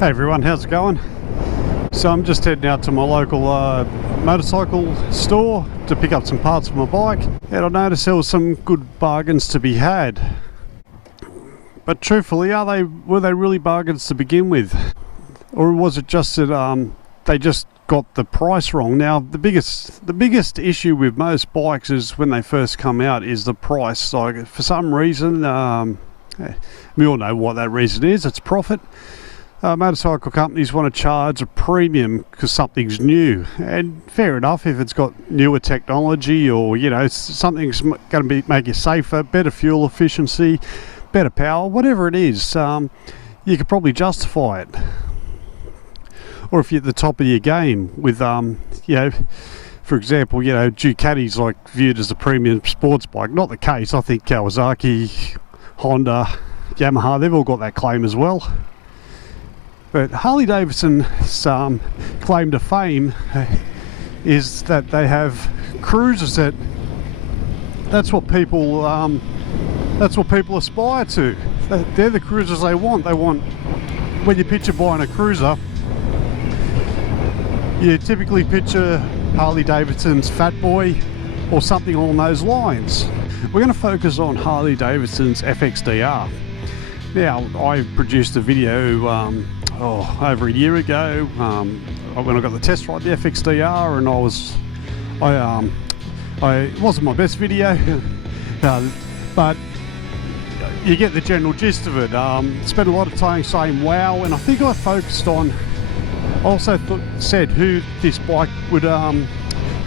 Hey everyone, how's it going? So I'm just heading out to my local motorcycle store to pick up some parts for my bike, and I noticed there was some good bargains to be had. But truthfully, were they really bargains to begin with? Or was it just that they just got the price wrong? Now the biggest issue with most bikes is when they first come out is the price. Like for some reason, we all know what that reason is, it's profit. Motorcycle companies want to charge a premium because something's new, and fair enough if it's got newer technology, or something's going to make you safer, better fuel efficiency, better power, whatever it is, you could probably justify it. Or if you're at the top of your game with for example, Ducati's like viewed as a premium sports bike. Not the case. I think Kawasaki, Honda, Yamaha, they've all got that claim as well. But Harley Davidson's claim to fame is that they have cruisers that's what people aspire to. They're the cruisers they want. When you picture buying a cruiser, you typically picture Harley Davidson's Fat Boy or something along those lines. We're going to focus on Harley Davidson's FXDR. Now, I produced a video over a year ago when I got the test ride the FXDR, and it wasn't my best video, but you get the general gist of it. Spent a lot of time saying wow, and I think I focused on, said who this bike would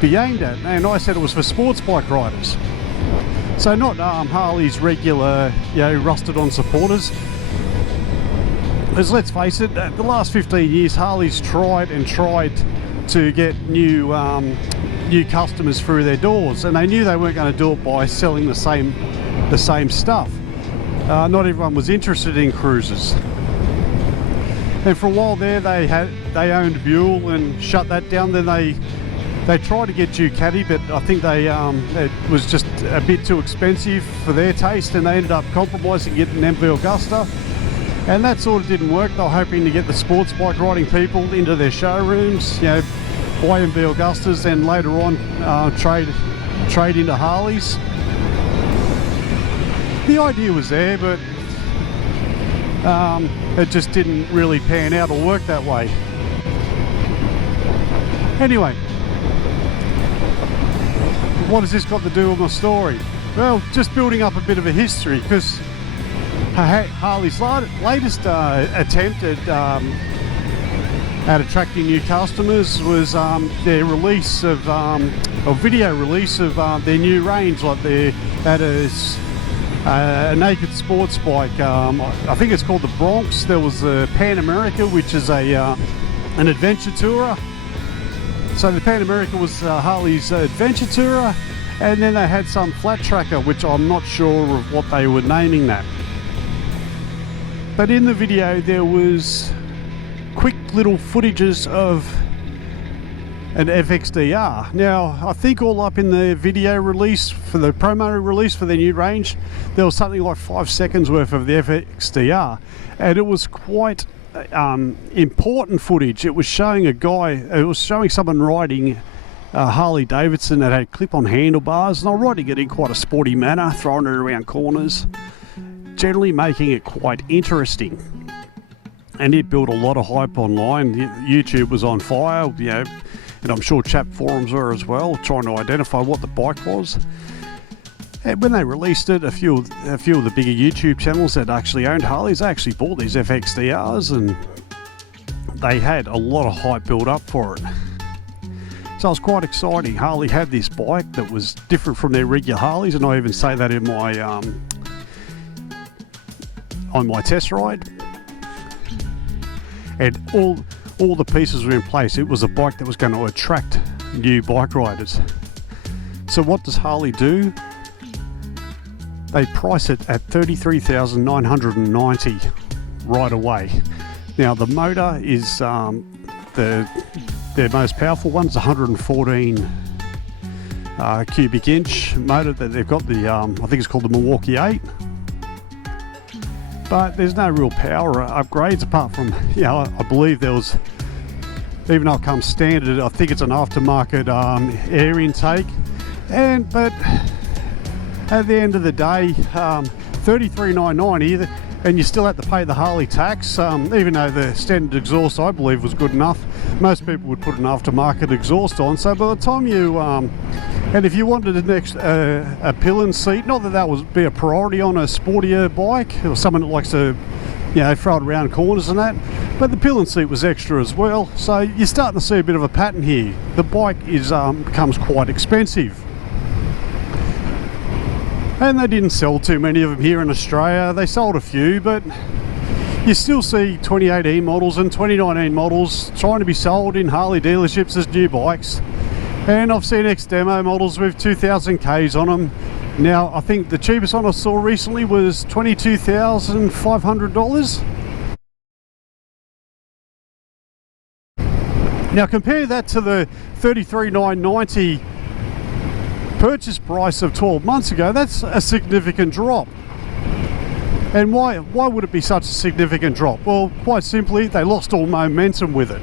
be aimed at, and I said it was for sports bike riders. So not Harley's regular, rusted on supporters. Because let's face it, the last 15 years Harley's tried to get new customers through their doors, and they knew they weren't going to do it by selling the same stuff. Not everyone was interested in cruisers, and for a while there they owned Buell and shut that down. Then they tried to get Ducati, but I think it was just a bit too expensive for their taste, and they ended up compromising, getting an MV Augusta. And that sort of didn't work. They were hoping to get the sports bike riding people into their showrooms, buy MV Augustas, and later on trade into Harleys. The idea was there, but it just didn't really pan out or work that way. Anyway, what has this got to do with my story? Well, just building up a bit of a history, because Harley's latest attempt at attracting new customers was their release of video release of their new range. Like they had a naked sports bike. I think it's called the Bronx. There was the Pan America, which is an adventure tourer. So the Pan America was Harley's adventure tourer, and then they had some flat tracker, which I'm not sure of what they were naming that. But in the video there was quick little footages of an FXDR. Now I think all up in the video release, for the promo release for their new range, there was something like 5 seconds worth of the FXDR, and it was quite important footage. It was showing someone riding Harley Davidson that had clip-on handlebars, and they're riding it in quite a sporty manner, throwing it around corners, generally making it quite interesting. And it built a lot of hype online. YouTube was on fire, and I'm sure chat forums were as well, trying to identify what the bike was. And when they released it, a few of the bigger YouTube channels that actually owned Harleys actually bought these FXDRs, and they had a lot of hype built up for it. So it was quite exciting. Harley had this bike that was different from their regular Harleys, and I even say that in my on my test ride. And all the pieces were in place. It was a bike that was going to attract new bike riders. So what does Harley do? They price it at $33,990 right away. Now the motor is their most powerful one's 114 cubic inch motor that they've got. I think it's called the Milwaukee 8. but there's no real power upgrades apart from, you know, I believe there was, even though it comes standard, I think it's an aftermarket air intake. But at the end of the day, $33,990, and you still have to pay the Harley tax, even though the standard exhaust I believe was good enough. Most people would put an aftermarket exhaust on, so by the time you and if you wanted a pillion seat, not that that would be a priority on a sportier bike or someone that likes to, you know, throw it around corners and that, but the pillion seat was extra as well, so you're starting to see a bit of a pattern here. The bike is becomes quite expensive. And they didn't sell too many of them here in Australia. They sold a few, but you still see 2018 models and 2019 models trying to be sold in Harley dealerships as new bikes. And I've seen ex-demo models with 2,000 Ks on them. Now, I think the cheapest one I saw recently was $22,500. Now, compare that to the $33,990 purchase price of 12 months ago. That's a significant drop. And why would it be such a significant drop? Well, quite simply, they lost all momentum with it.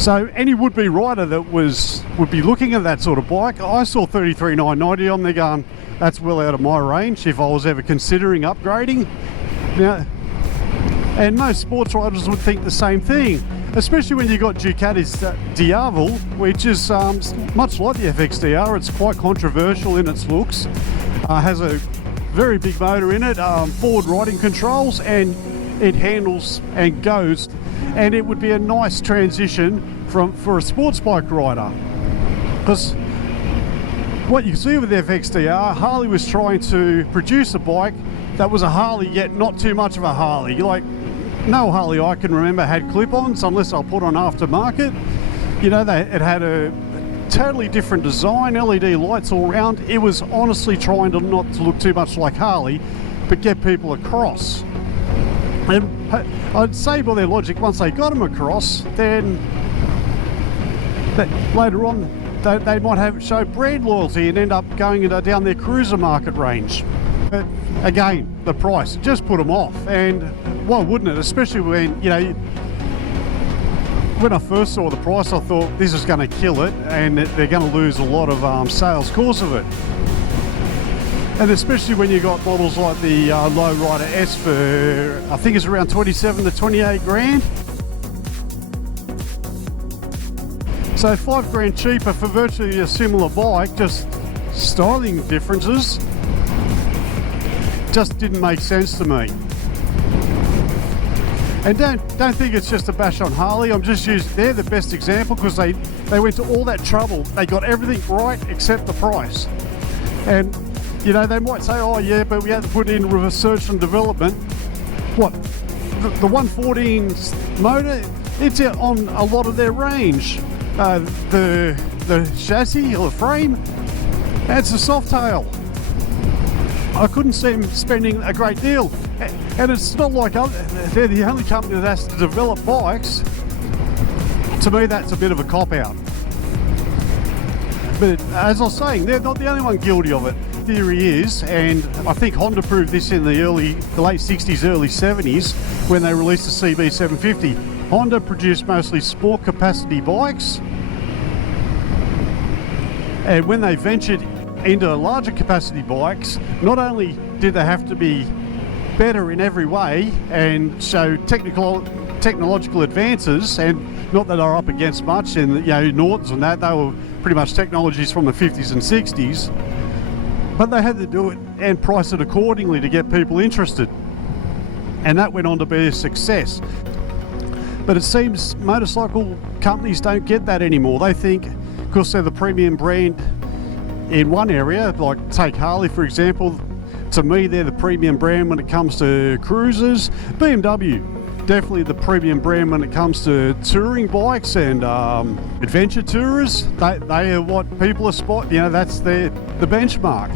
So any would-be rider that would be looking at that sort of bike, I saw $33,990 on there going, that's well out of my range if I was ever considering upgrading. Now, and most sports riders would think the same thing, especially when you got Ducati's Diavel, which is much like the FXDR. It's quite controversial in its looks, has a very big motor in it, forward riding controls, and it handles and goes, and it would be a nice transition for a sports bike rider. Because what you can see with the FXDR, Harley was trying to produce a bike that was a Harley yet not too much of a Harley. Like, no Harley I can remember had clip-ons unless I'll put on aftermarket. You know, it had a totally different design, LED lights all around. It was honestly trying to not to look too much like Harley, but get people across. And I'd say by their logic, once they got them across, then later on they might show brand loyalty and end up going down their cruiser market range. But again, the price just put them off, and why wouldn't it? Especially when, you know, when I first saw the price, I thought this is going to kill it, and they're going to lose a lot of sales cause of it. And especially when you got models like the Lowrider S for, I think it's around 27 to 28 grand. So 5 grand cheaper for virtually a similar bike, just styling differences, just didn't make sense to me. And don't think it's just a bash on Harley. I'm just using, they're the best example because they went to all that trouble. They got everything right except the price. And you know, they might say, oh yeah, but we had to put in research and development. What? The 114 motor, it's on a lot of their range. The chassis or the frame, it's a soft tail. I couldn't see them spending a great deal. And it's not like they're the only company that has to develop bikes. To me, that's a bit of a cop-out. But as I was saying, they're not the only one guilty of it. Theory is, and I think Honda proved this in the late 60s, early 70s when they released the CB750. Honda produced mostly sport capacity bikes, and when they ventured into larger capacity bikes, not only did they have to be better in every way and show technological advances, and not that they're up against much in, you know, Nortons and that, they were pretty much technologies from the 50s and 60s, but they had to do it and price it accordingly to get people interested, and that went on to be a success. But it seems motorcycle companies don't get that anymore. They think, because they're the premium brand in one area, like take Harley for example, to me they're the premium brand when it comes to cruisers. BMW, definitely the premium brand when it comes to touring bikes and adventure tourers. They are what people are you know, that's the benchmark.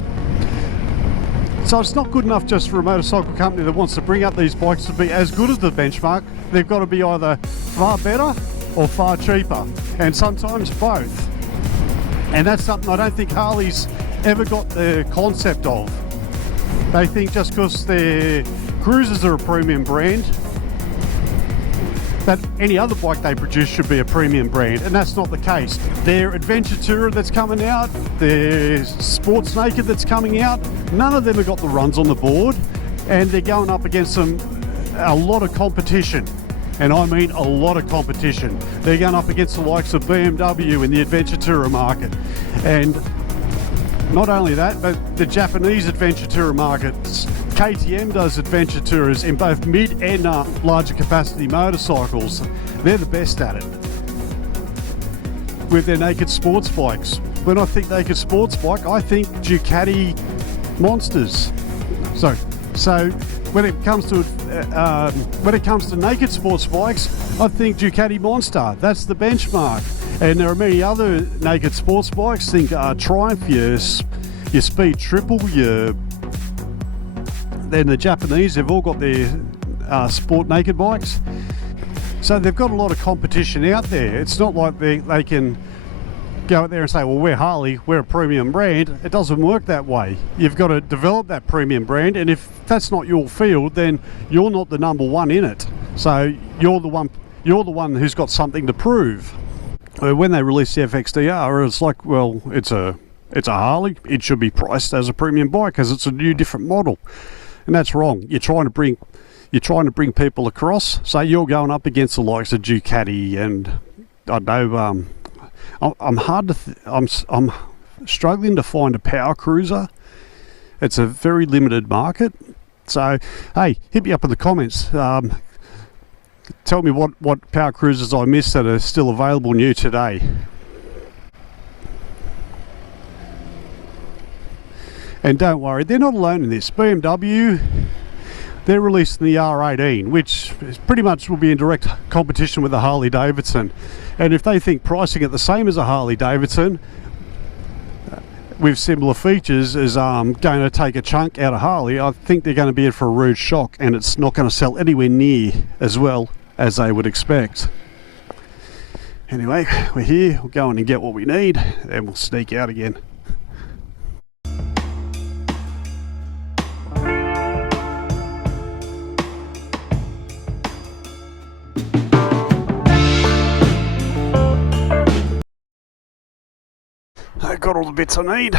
So it's not good enough just for a motorcycle company that wants to bring up these bikes to be as good as the benchmark. They've got to be either far better or far cheaper, and sometimes both. And that's something I don't think Harley's ever got the concept of. They think just because their cruisers are a premium brand, that any other bike they produce should be a premium brand, and that's not the case. Their Adventure Tourer that's coming out, their Sports Naked that's coming out, none of them have got the runs on the board, and they're going up against a lot of competition. And I mean a lot of competition. They're going up against the likes of BMW in the Adventure Tourer market. And not only that, but the Japanese Adventure Tourer market. KTM does Adventure Tourers in both mid and larger capacity motorcycles. They're the best at it with their naked sports bikes. When I think naked sports bike, I think Ducati monsters. So when it comes to naked sports bikes, I think Ducati Monster. That's the benchmark. And there are many other naked sports bikes. Think Triumph, your Speed Triple, then the Japanese, they've all got their sport naked bikes. So they've got a lot of competition out there. It's not like they can go out there and say, well, we're Harley, we're a premium brand. It doesn't work that way. You've got to develop that premium brand, and if that's not your field, then you're not the number one in it. So you're the one who's got something to prove. When they released the FXDR, it's like, well, it's a Harley. It should be priced as a premium bike because it's a new, different model. And that's wrong. You're trying to bring people across. So you're going up against the likes of Ducati, and I know I'm struggling to find a power cruiser. It's a very limited market. So hey, hit me up in the comments. Tell me what power cruisers I missed that are still available new today. And don't worry, they're not alone in this. BMW, they're releasing the R18, which pretty much will be in direct competition with the Harley Davidson. And if they think pricing it the same as a Harley Davidson with similar features is going to take a chunk out of Harley, I think they're going to be in for a rude shock, and it's not going to sell anywhere near as well as they would expect. Anyway, we're here, we'll go in and get what we need, and we'll sneak out again. I've got all the bits I need.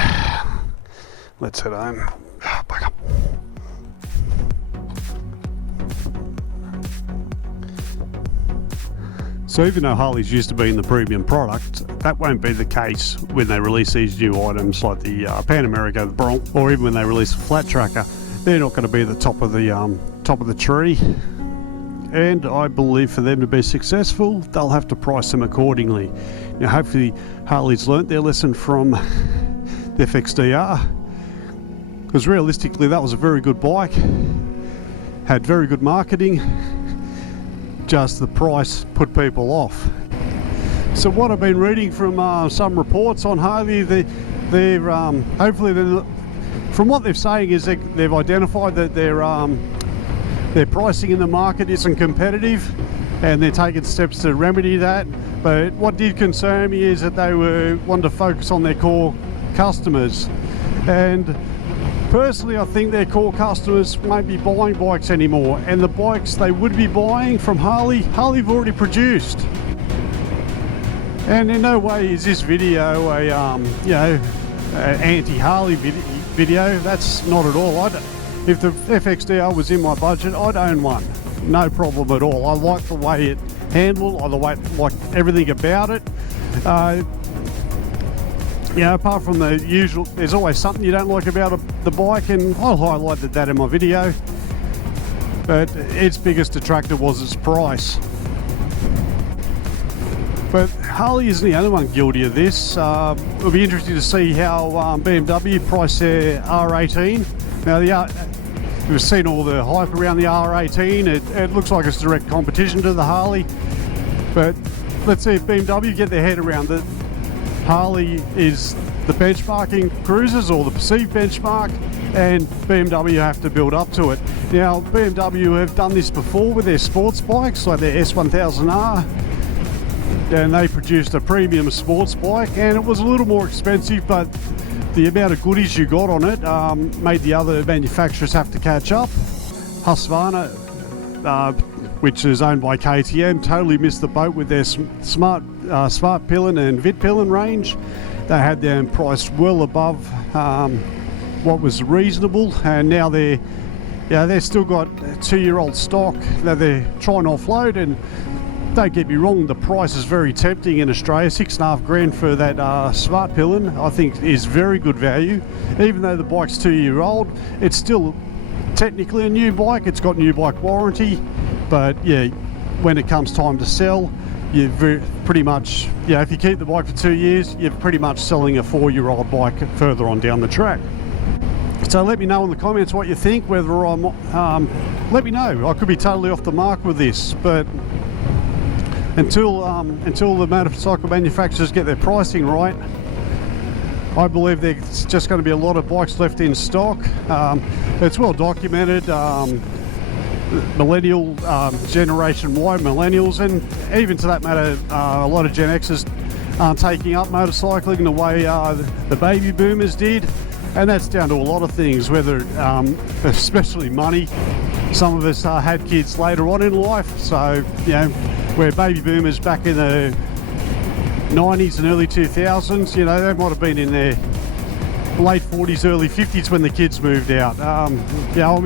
Let's head home. Back up. So even though Harley's used to being the premium product, that won't be the case when they release these new items like the Pan America, the Bronc, or even when they release a flat tracker. They're not going to be at the top of the tree. And I believe for them to be successful, they'll have to price them accordingly. Now hopefully Harley's learnt their lesson from the FXDR, because realistically that was a very good bike, had very good marketing, just the price put people off. So what I've been reading from some reports on Harley, hopefully from what they're saying is they've identified that their pricing in the market isn't competitive, and they're taking steps to remedy that. But what did concern me is that they wanted to focus on their core customers, and personally I think their core customers won't be buying bikes anymore, and the bikes they would be buying from Harley've already produced. And in no way is this video a anti-Harley video. That's not at all. If the FXDR was in my budget, I'd own one. No problem at all. I like the way it handled. I like everything about it. Apart from the usual, there's always something you don't like about the bike, and I highlighted that in my video. But its biggest detractor was its price. But Harley isn't the only one guilty of this. It'll be interesting to see how BMW price their R18. Now, we've seen all the hype around the R18. It looks like it's direct competition to the Harley. But let's see if BMW get their head around it. Harley is the benchmarking cruisers, or the perceived benchmark, and BMW have to build up to it. Now, BMW have done this before with their sports bikes, like their S1000R. And they produced a premium sports bike, and it was a little more expensive, but the amount of goodies you got on it made the other manufacturers have to catch up. Husqvarna, which is owned by KTM, totally missed the boat with their smart pillion and vid pillion range. They had them priced well above what was reasonable, and now they've still got 2-year-old stock that they're trying to offload. And don't get me wrong, the price is very tempting in Australia. $6.5 for that smart pillion, I think, is very good value. Even though the bike's 2-year-old, it's still technically a new bike. It's got new bike warranty, but yeah, when it comes time to sell, you're pretty much, if you keep the bike for 2 years, you're pretty much selling a 4-year-old bike further on down the track. So let me know in the comments what you think, whether let me know. I could be totally off the mark with this, but until the motorcycle manufacturers get their pricing right, I believe there's just going to be a lot of bikes left in stock. It's well documented. Millennial, Generation Y, millennials, and even to that matter, a lot of Gen Xers aren't taking up motorcycling the way the baby boomers did. And that's down to a lot of things, whether especially money. Some of us had kids later on in life, so where baby boomers back in the 90s and early 2000s, they might have been in their late 40s, early 50s when the kids moved out. I'm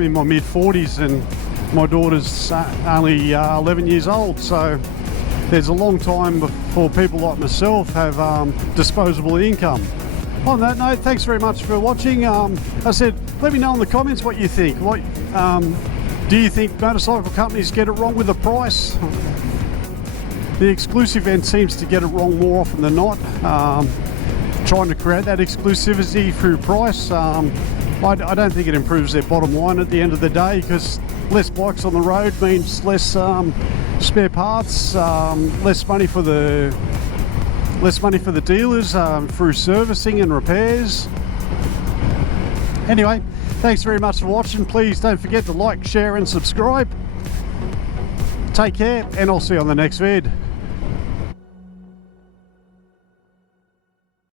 in my mid 40s and my daughter's only 11 years old, so there's a long time before people like myself have disposable income. On that note, thanks very much for watching. I said, let me know in the comments what you think. Do you think motorcycle companies get it wrong with the price? The exclusive end seems to get it wrong more often than not. Trying to create that exclusivity through price. I don't think it improves their bottom line at the end of the day, because less bikes on the road means less spare parts, less money for the dealers through servicing and repairs. Anyway, thanks very much for watching. Please don't forget to like, share and subscribe. Take care, and I'll see you on the next vid.